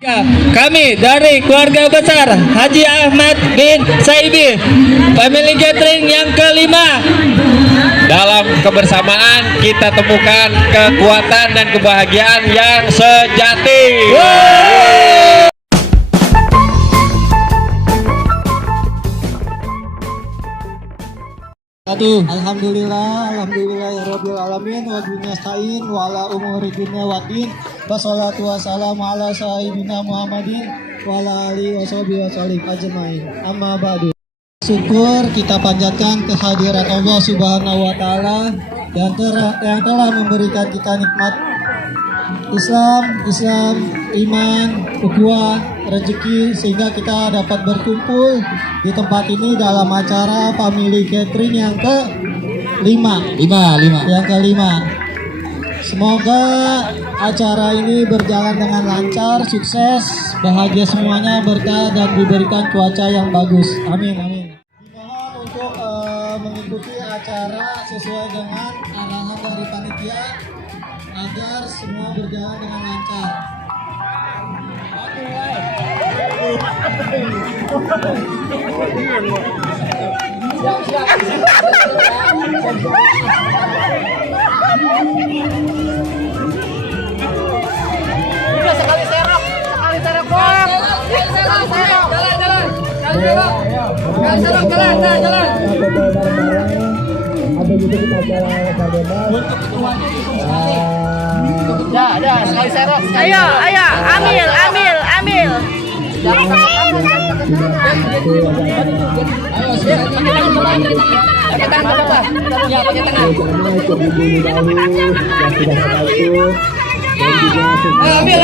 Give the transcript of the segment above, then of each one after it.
Ya, kami dari keluarga besar Haji Ahmad bin Saibi, family gathering yang kelima. Dalam kebersamaan kita temukan kekuatan dan kebahagiaan yang sejati. Alhamdulillah ya Rabbil Alamin wa binasta'in wa ala umuri dunya waddin wassalatu wassalamu ala sayyidina Muhammadin wa ala alihi washabihi wasallim ajmain. Amma ba'du. Syukur kita panjatkan kehadirat Allah Subhanahu wa taala yang telah memberikan kita nikmat Islam, iman, ukhuwah, rezeki sehingga kita dapat berkumpul di tempat ini dalam acara family gathering yang kelima. Yang kelima. Semoga acara ini berjalan dengan lancar, sukses, bahagia semuanya, berkah dan diberikan cuaca yang bagus. Amin. Dimohon untuk mengikuti acara sesuai dengan arahan dari panitia agar semua berjalan dengan lancar. Udah sekali serok doang. Jalan. Ada juga kita jalan Untuk ketuanya itu sekali. Dah, sekali serok. Ayo, ambil. Jangan pakai tangan coba. Ya, pakai tangan. Ambil.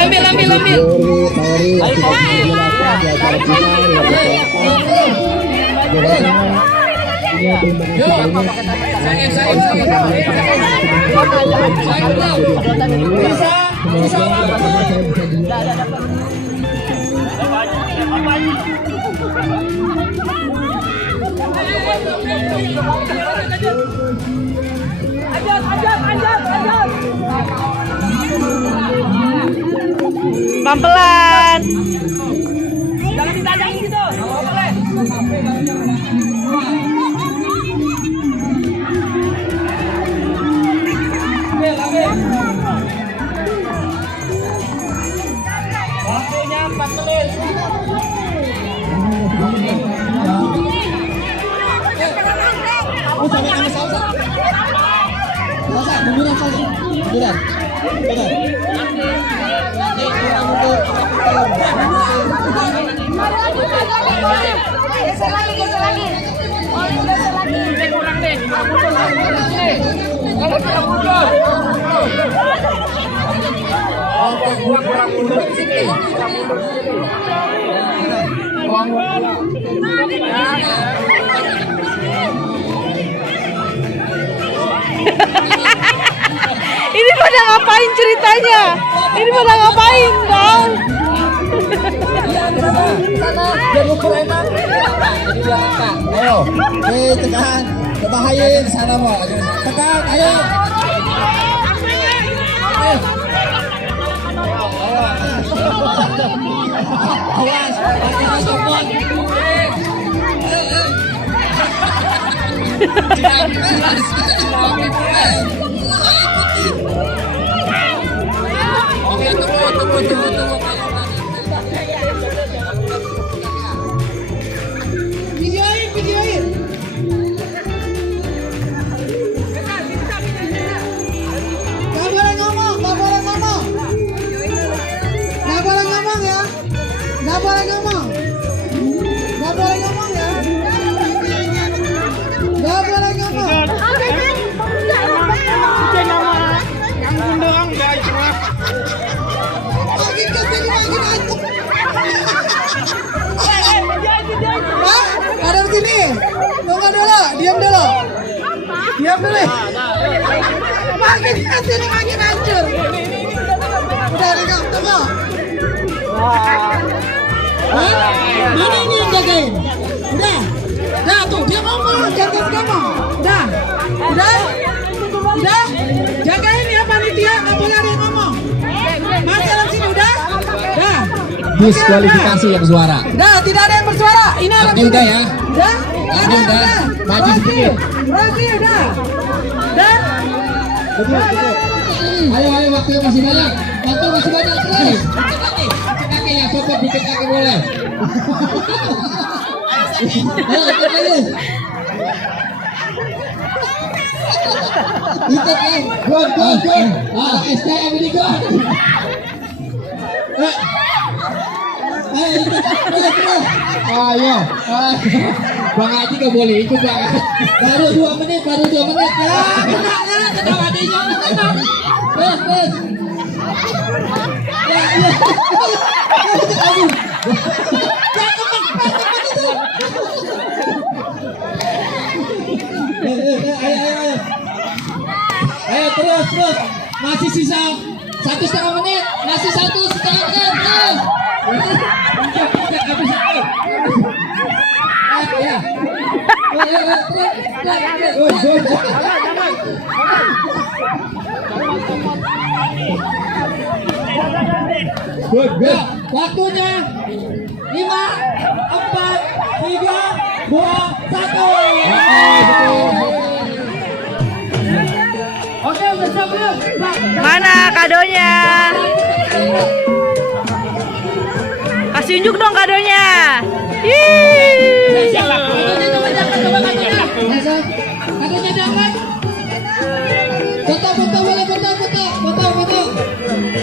Pelan-pelan. Jangan ditandain gitu. Boleh. Ambil. Waktunya 4 menit. Geser lagi. Kurang deh. Kurang mundur. Kurang mundur di sini. Ini pada ngapain ceritanya? Ini pada ngapain, Bang? Biar ukur enak. Ayo, tekan. Kebahayain sana mau. Tekan, ayo. Awas, jangan copot. Oke, tunggu. Videoin. Gak boleh ngomong ya. Gak boleh ngomong ya. Ada di sini. Tunggu dulu, diam dulu. Makin kesini makin hancur. Udah rekam, tunggu. Mana ini yang jagain? Udah tuh dia ngomong, jangan ngomong. Udah. Jagain ya panitia, nggak boleh ada yang ngomong. Mas dalam sini udah. diskualifikasi yang suara. Udah, tidak ada yang bersuara. Ini anak Ardi udah ya. Udah? Ardi udah. Maju sedikit. Rocky udah. Udah? Ayo waktu masih banyak. Waktu masih banyak terus. Kaki ya, sopot dikit kaki boleh. Ayo kaki. Ikut kan, good. STM ini good. Ayo, Bang Haji gak boleh ikut Bang. Baru 2 menit. Ya, kena adiknya. Terus. Ayo terus. Masih sisa 1,5 menit. Masih 1,5 menit. Good. Waktunya 5, 4, 3, 2, 1. Oke, udah siap belum? Mana kadonya? Kasih unjuk dong kadonya. Ih. Kadonya diangkat. Foto boleh, foto.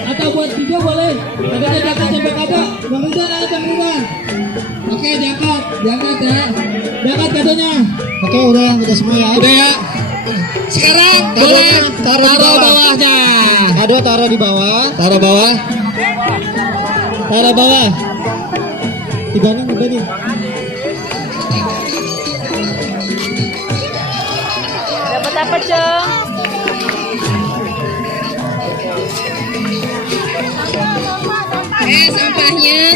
Atau buat video boleh. Kadonya diangkat sampai kado. Bang Ridwan. Oke, diangkat ya. Diangkat kadonya. Oke, udah semua ya. Udah ya. Sekarang boleh taruh bawahnya. Kado taruh di bawah. Taruh bawah. Dibanding. Dapat apa, Ceng?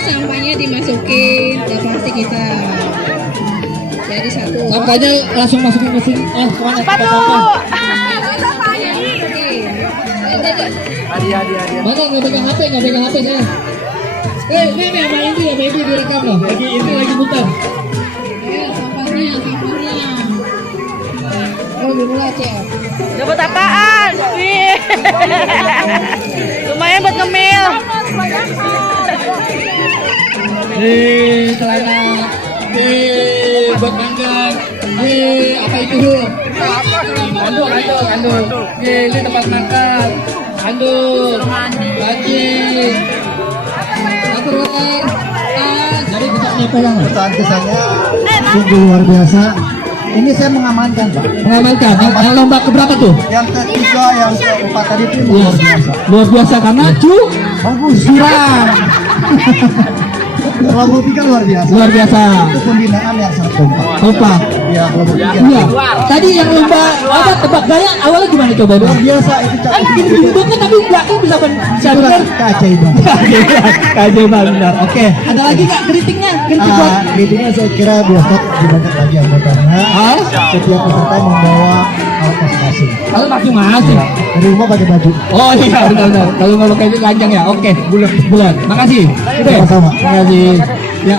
Sampahnya dimasukin ke plastik kita. Jadi satu. Sampahnya langsung masukin ke sini. Kemana? Sepatu. Mana nggak pegang HP saya. Ini sama Indri direkam loh. Indri lagi putar. Sampahnya. Oh, dimulai Cek. Dapat apaan? Wih. Lumayan buat ngemil. Celana. Buat manggang. Apa itu? Anduk. Ini tempat makan. Anduk. Bajing. Jadi kesannya sungguh luar biasa. Ini saya mengamankan, Pak. Mengamankan. Yang lomba keberapa tuh? Yang ketiga, yang keempat tadi itu luar biasa. Luar biasa karena Bagus, curang. Kelompok 3 luar biasa. luar biasa. Itu pembinaan yang sangat kompak. Kompak. Ya, kelompok 3. Iya. Tadi yang lomba apa tebak gaya awalnya gimana coba? Luar biasa itu Kan gini banget tapi belakang bisa benar. keajaiban. Keajaiban benar. Oke. Ada lagi nggak kritiknya? Kritiknya saya kira bioskop lebih banyak lagi anggotanya. Setiap peserta membawa alat masing-masing. Kalau masing-masing. Dari rumah pakai baju. Oh iya benar. Kalau nggak pakai itu lanjang ya. Oke. Bulat. Makasih. Udah. Sama-sama. Makasih.